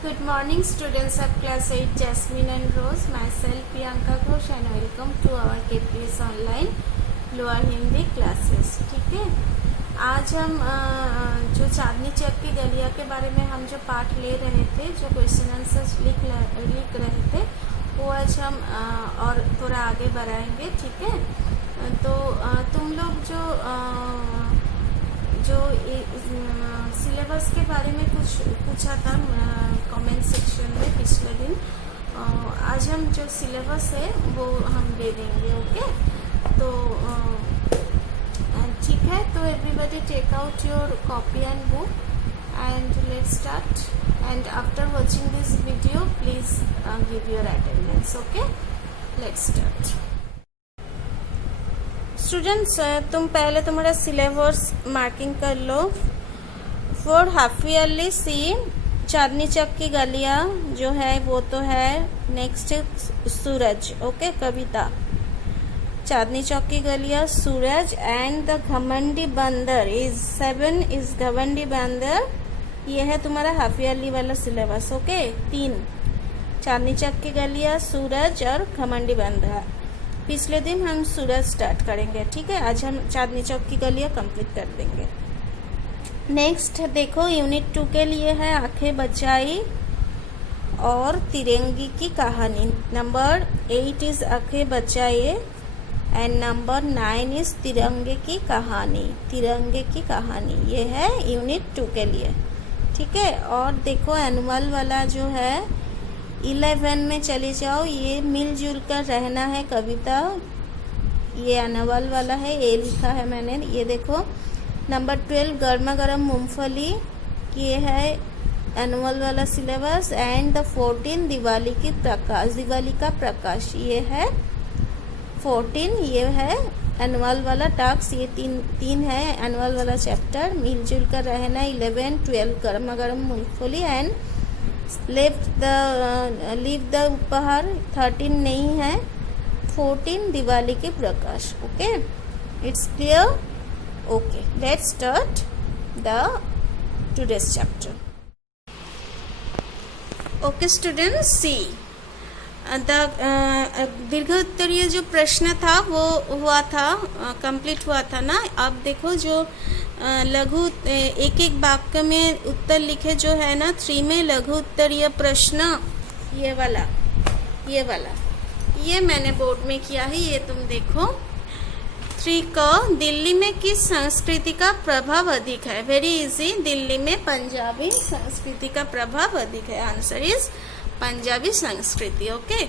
Good morning students of class 8 Jasmine and Rose. Myself Priyanka Ghosh and welcome to our KPS online lower Hindi classes. ठीक है, आज हम जो चांदनी चौक की गलिया के बारे में हम जो पाठ ले रहे थे, जो क्वेश्चन आंसर्स लिख रहे थे, वो आज हम और थोड़ा आगे बढ़ाएंगे। ठीक है, तो तुम लोग जो सिलेबस के बारे में कुछ पूछा था कमेंट सेक्शन में पिछले दिन, आज हम जो सिलेबस है वो हम दे देंगे। ओके, तो ठीक है, तो everybody take out your copy and book and let's start. And after watching this video please give your attendance. Okay, let's start. Students, तुम पहले तुम्हारा सिलेबस मार्किंग कर लो। For half yearly see Chandni Chowk की गलियां जो है वो तो है। नेक्स्ट सूरज, ओके, कविता। चांदनी चौक की गलियां, सूरज एंड द घमंडी बंदर इज 7 इज घमंडी बंदर। ये है तुम्हारा हाफ ईयरली वाला सिलेबस। ओके, 3 चांदनी चौक की गलियां, सूरज और घमंडी बंदर। पिछले दिन हम सूरज स्टार्ट करेंगे। ठीक है, आज हम चांदनी चौक की गलियां कंप्लीट कर देंगे। नेक्स्ट देखो, यूनिट 2 के लिए है आंखें बचाई और तिरंगे की कहानी। नंबर 8 इज आंखें बचाइए एंड नंबर 9 इज तिरंगे की कहानी। तिरंगे की कहानी ये है यूनिट 2 के लिए। ठीक है, और देखो एनुअल वाला जो है 11 में चले जाओ। ये मिलजुल कर रहना है कविता, ये एनुअल वाला है, ये लिखा है मैंने, ये देखो। नंबर 12 गर्मा गर्म मूंगफली, ये है एनुअल वाला सिलेबस। एंड द 14 दिवाली की प्रकाश, दिवाली का प्रकाश, ये है 14, ये है एनुअल वाला टास्क। ये तीन है एनुअल वाला चैप्टर। मिलजुल कर रहना 11, 12 गर्मा गर्म मूंगफली एंड लीव द उपहार 13 नहीं है, 14 दिवाली के प्रकाश। Okay, it's clear. Okay, let's start the today's chapter. Okay students, see दीर्घ उत्तरीय जो प्रश्न था वो हुआ था, कंप्लीट हुआ था ना। अब देखो जो लघु एक एक वाक्य में उत्तर लिखे जो है ना, 3 में लघु उत्तरीय प्रश्न, ये वाला ये मैंने बोर्ड में किया है, ये तुम देखो। 3 का दिल्ली में किस संस्कृति का प्रभाव अधिक है? वेरी इजी, दिल्ली में पंजाबी संस्कृति का प्रभाव अधिक है। आंसर इज पंजाबी संस्कृति। ओके,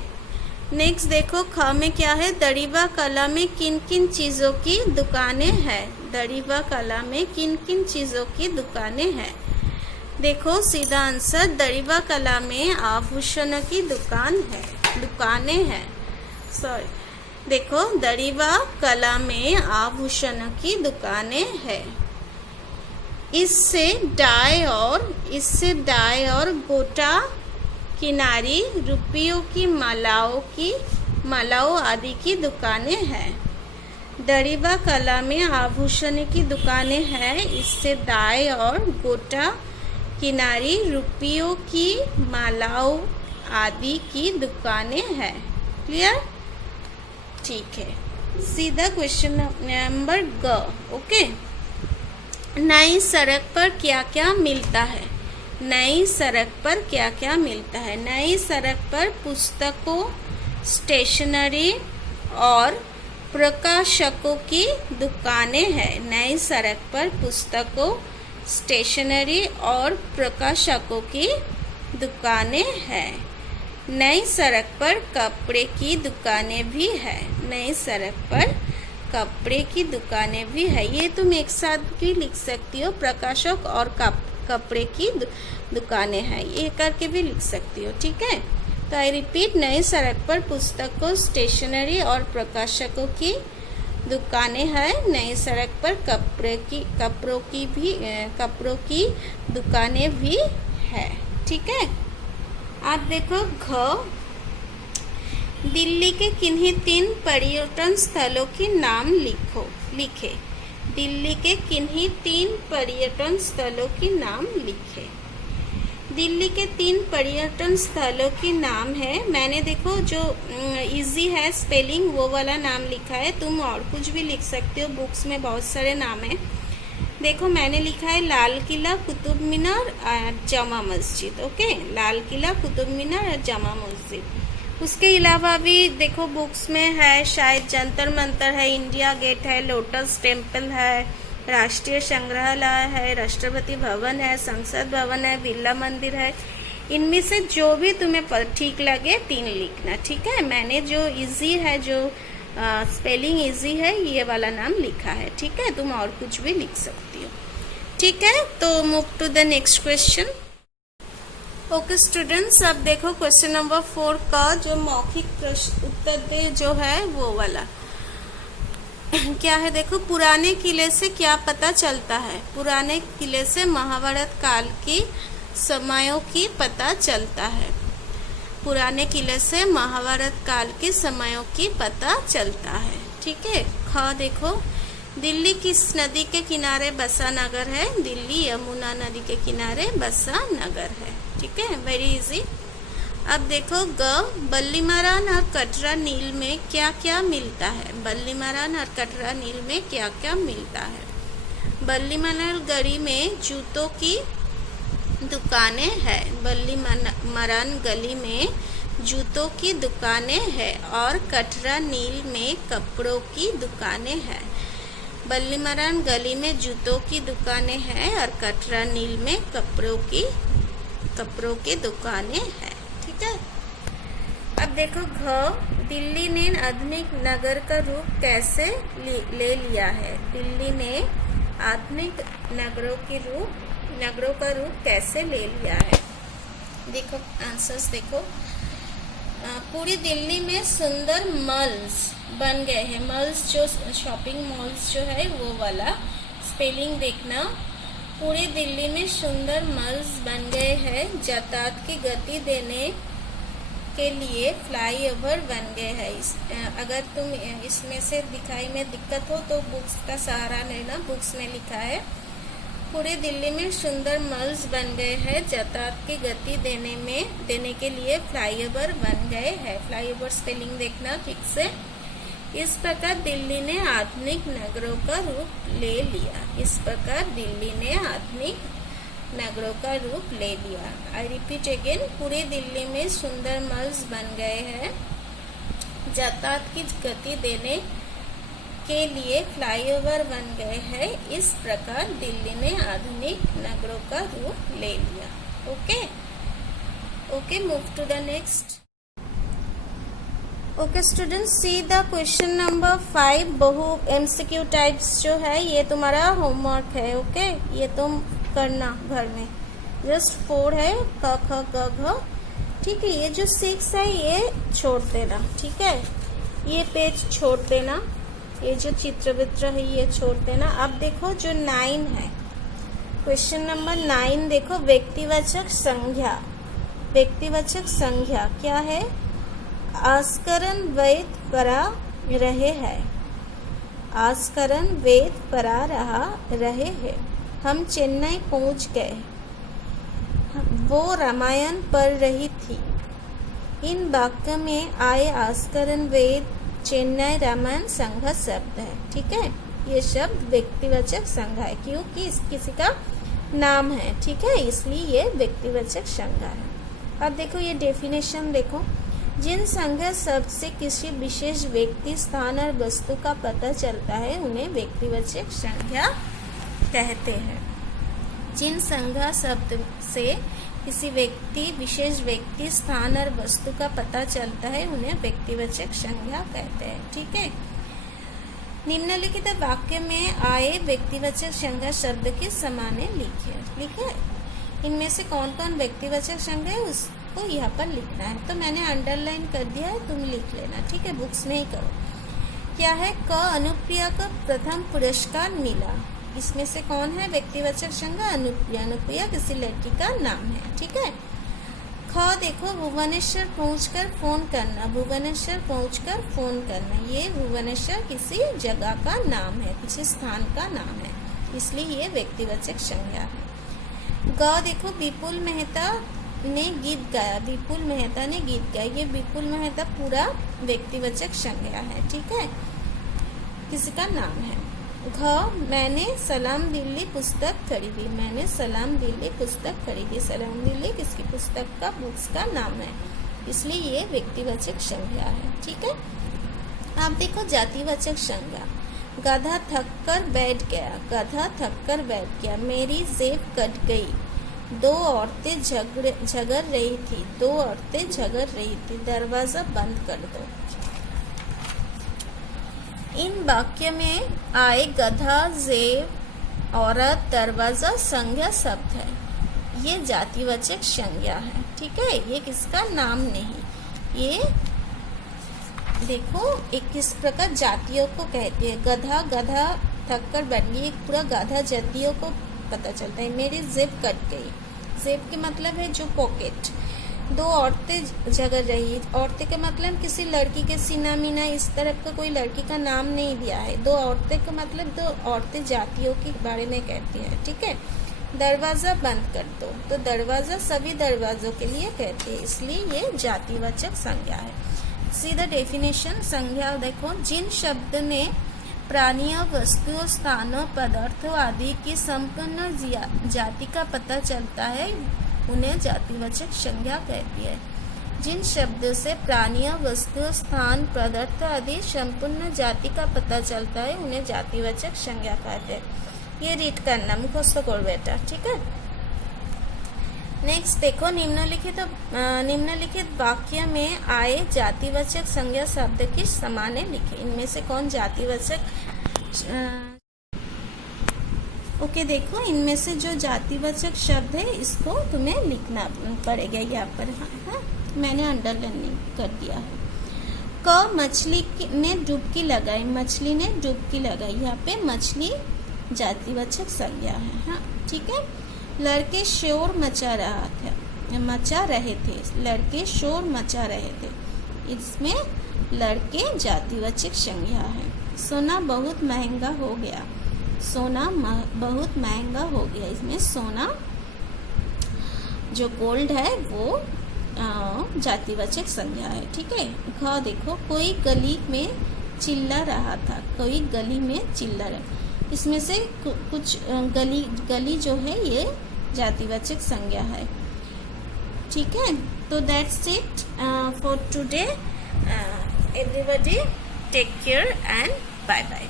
नेक्स्ट देखो, ख में क्या है? दड़ीबा कला में किन किन चीजों की दुकानें हैं? दड़ीबा कला में किन किन चीजों की दुकानें हैं? देखो सीधा आंसर, दड़ीबा कला में आभूषणों की दुकानें हैं। सॉरी, देखो दड़ीबा कला में आभूषणों की दुकानें हैं। इससे डाई और गोटा किनारी रुपयों की मालाओं आदि की दुकानें हैं। दड़ीबा कला में आभूषण की दुकानें हैं। इससे डाई और गोटा किनारी रुपयों की मालाओं आदि की दुकानें हैं। क्लियर? ठीक है, सीधा क्वेश्चन नंबर ग। ओके, नई सड़क पर क्या क्या मिलता है? नई सड़क पर क्या क्या मिलता है? नई सड़क पर पुस्तकों, स्टेशनरी और प्रकाशकों की दुकानें हैं। नई सड़क पर पुस्तकों, स्टेशनरी और प्रकाशकों की दुकानें हैं। नई सड़क पर कपड़े की दुकानें भी है। नई सड़क पर कपड़े की दुकानें भी है। ये तुम एक साथ भी लिख सकती हो, प्रकाशक और कपड़े की दुकानें हैं, ये करके भी लिख सकती हो। ठीक है, तो आई रिपीट, नई सड़क पर पुस्तकों, स्टेशनरी और प्रकाशकों की दुकानें हैं। नई सड़क पर कपड़ों की दुकानें भी है। ठीक है, आप देखो घ, दिल्ली के किन्हीं 3 पर्यटन स्थलों के नाम लिखे। दिल्ली के किन्हीं 3 पर्यटन स्थलों के नाम लिखे। दिल्ली के 3 पर्यटन स्थलों के नाम है। मैंने देखो जो इजी है स्पेलिंग वो वाला नाम लिखा है, तुम और कुछ भी लिख सकते हो, बुक्स में बहुत सारे नाम है। देखो मैंने लिखा है लाल किला, कुतुब मीनार और जामा मस्जिद। ओके, लाल किला, कुतुब मीनार और जामा मस्जिद। उसके अलावा भी देखो बुक्स में है, शायद जंतर मंतर है, इंडिया गेट है, लोटस टेम्पल है, राष्ट्रीय संग्रहालय है, राष्ट्रपति भवन है, संसद भवन है, बिरला मंदिर है। इनमें से जो भी तुम्हें ठीक लगे 3 लिखना, ठीक है। मैंने जो इजी है, जो स्पेलिंग इजी है, ये वाला नाम लिखा है, ठीक है। तुम और कुछ भी लिख सकती हो, ठीक है। तो move to the next question. Okay students, अब देखो क्वेश्चन नंबर 4 का जो मौखिक प्रश्न उत्तर दे जो है वो वाला क्या है। देखो, पुराने किले से क्या पता चलता है? पुराने किले से महाभारत काल की समयों की पता चलता है। पुराने किले से महाभारत काल के समयों की पता चलता है, ठीक है। ख देखो, दिल्ली किस नदी के किनारे बसा नगर है? दिल्ली यमुना नदी के किनारे बसा नगर है, ठीक है, वेरी इजी। अब देखो ग, बल्लीमारान और कटरा नील में क्या क्या मिलता है? बल्लीमारान और कटरा नील में क्या क्या मिलता है? बल्लीमारान गली में जूतों की दुकानें हैं। बल्लीमारान गली में जूतों की दुकानें हैं और कटरा नील में कपड़ों की दुकानें हैं। बल्लीमारान गली में जूतों की दुकानें हैं और कटरा नील में कपड़ों की दुकानें हैं, ठीक है। अब देखो घ, दिल्ली ने आधुनिक नगर का रूप कैसे ले लिया है? दिल्ली ने आधुनिक नगरों का रूप कैसे ले लिया है? देखो आंसर्स देखो, पूरी दिल्ली में सुंदर मॉल्स बन गए हैं। मॉल्स जो शॉपिंग मॉल्स जो है वो वाला स्पेलिंग देखना। पूरी दिल्ली में सुंदर मॉल्स बन गए हैं। यातायात की गति देने के लिए फ्लाईओवर बन गए हैं। अगर तुम इसमें से दिखाई में दिक्कत हो तो बुक्स का सहारा लेना, बुक्स में लिखा है पूरी दिल्ली में सुंदर मॉल्स बन गए हैं। यातायात की गति देने के लिए फ्लाईओवर बन गए हैं। फ्लाईओवर स्पेलिंग देखना ठीक से। इस प्रकार दिल्ली ने आधुनिक नगरों का रूप ले लिया। इस प्रकार दिल्ली ने आधुनिक नगरों का रूप ले लिया। आई रिपीट अगेन, पूरी दिल्ली में सुंदर मॉल्स बन गए हैं। यातायात की गति देने के लिए फ्लाईओवर बन गए हैं। इस प्रकार दिल्ली ने आधुनिक नगरों का रूप ले लिया। Okay, move to the next. Okay students, see the question number 5 बहु MCQ टाइप्स जो है ये तुम्हारा होमवर्क है। ओके, ये तुम करना घर में। जस्ट 4 है, क ख ग घ, ठीक है। ये जो 6 है ये छोड़ देना, ठीक है। ये पेज छोड़ देना, ये जो चित्र वित्र है ये छोड़ देना। अब देखो जो 9 है, क्वेश्चन नंबर 9 देखो, व्यक्तिवाचक संज्ञा। व्यक्तिवाचक संज्ञा क्या है? आस्करण वेद परा रहे हैं। आस्करण वेद परा रहे हैं। हम चेन्नई पहुंच गए। वो रामायण पढ़ रही थी। इन वाक्य में आए आस्करण वेद चेन्नई रामायण संज्ञा शब्द है, ठीक है। ये शब्द व्यक्तिवाचक संज्ञा है क्योंकि किसी का नाम है, ठीक है, इसलिए ये व्यक्तिवाचक संज्ञा है। अब देखो ये डेफिनेशन देखो, जिन संज्ञा शब्द से किसी विशेष व्यक्ति, स्थान और वस्तु का पता चलता है उन्हें व्यक्तिवाचक संज्ञा कहते हैं। जिन संज्ञा शब्द से किसी विशेष व्यक्ति, स्थान और वस्तु का पता चलता है उन्हें व्यक्तिवाचक संज्ञा कहते हैं, ठीक है। निम्नलिखित वाक्य में आए व्यक्तिवाचक संज्ञा शब्द के समान लिखिए। इनमें से कौन कौन व्यक्तिवाचक संज्ञा है उसको यहाँ पर लिखना है। तो मैंने अंडरलाइन कर दिया है, तुम लिख लेना, ठीक है, बुक्स में ही करो। क्या है? क, अनुप्रिया को प्रथम पुरस्कार मिला। इसमें से कौन है व्यक्तिवाचक संज्ञा? अनुप्रिया। अनुप्रिया किसी लड़की का नाम है, ठीक है। ख देखो, भुवनेश्वर पहुंचकर फोन करना। भुवनेश्वर पहुंचकर फोन करना, ये भुवनेश्वर किसी जगह का नाम है, किसी स्थान का नाम है, इसलिए ये व्यक्तिवाचक संज्ञा है। ग देखो विपुल मेहता ने गीत गाया, विपुल मेहता ने गीत गाया, ये विपुल मेहता पूरा व्यक्तिवाचक संज्ञा है, ठीक है, किसी का नाम है। घ मैंने सलाम दिल्ली पुस्तक खरीदी, मैंने सलाम दिल्ली पुस्तक खरीदी, सलाम दिल्ली किसकी पुस्तक का, बुक्स का नाम है, इसलिए ये व्यक्तिवाचक संज्ञा है, ठीक है। आप देखो जातिवाचक संज्ञा, गधा थक कर बैठ गया, गधा थक कर बैठ गया, मेरी जेब कट गई, दो औरतें झगड़ रही थी, दो औरतें झगड़ रही थी, दरवाजा बंद कर दो। इन वाक्य में आए गधा, जेब, औरत, दरवाजा संज्ञा शब्द है, ये जातिवाचक संज्ञा है, ठीक है, ये किसका नाम नहीं। ये देखो एक किस प्रकार जातियों को कहते हैं, गधा, गधा थक कर बैठ गई, पूरा गधा जातियों को पता चलता है। मेरी जेब कट गई, जेब के मतलब है जो पॉकेट। दो औरतें झगड़ रही, औरतें का मतलब किसी लड़की के सीना मीना इस तरह का कोई लड़की का नाम नहीं दिया है। दो औरतें का मतलब दो औरतें जातियों के बारे में कहती है, ठीक है। दरवाज़ा बंद कर दो, तो दरवाज़ा सभी दरवाज़ों के लिए कहती है, इसलिए ये जातिवाचक संज्ञा है। सी द डेफिनेशन, संज्ञा देखो, जिन शब्द ने प्राणियों, वस्तुओं, स्थानों, पदार्थों आदि की संपूर्ण जाति का पता चलता है उन्हें जातिवाचक संज्ञा कहती है। जिन शब्द से प्राणियों, वस्तुओं, स्थान, पदार्थ आदि संपूर्ण जाति का पता चलता है उन्हें जातिवाचक संज्ञा कहते हैं। ये रीड करना मुखस्त कर बेटा, ठीक है। नेक्स्ट देखो, निम्नलिखित वाक्य में आए जातिवाचक संज्ञा शब्द की समाने लिखे, इनमें से कौन जातिवाचक ओके देखो, इनमें से जो जातिवाचक शब्द है इसको तुम्हें लिखना पड़ेगा यहाँ पर, हाँ, मैंने अंडरलाइन कर दिया है। क मछली ने डुबकी लगाई, मछली ने डुबकी लगाई, यहाँ पे मछली जातिवाचक संज्ञा है, हाँ, ठीक है। लड़के शोर मचा रहे थे, लड़के शोर मचा रहे थे, इसमें लड़के जातिवाचक संज्ञा है। सोना बहुत महंगा हो गया, सोना बहुत महंगा हो गया, इसमें सोना जो गोल्ड है वो जातिवाचक संज्ञा है, ठीक है। घ देखो, कोई गली में चिल्ला रहा था, कोई गली में चिल्ला रहा, इसमें से कुछ गली जो है ये जातिवाचक संज्ञा है, ठीक है। तो that's it for today, everybody take care and bye bye.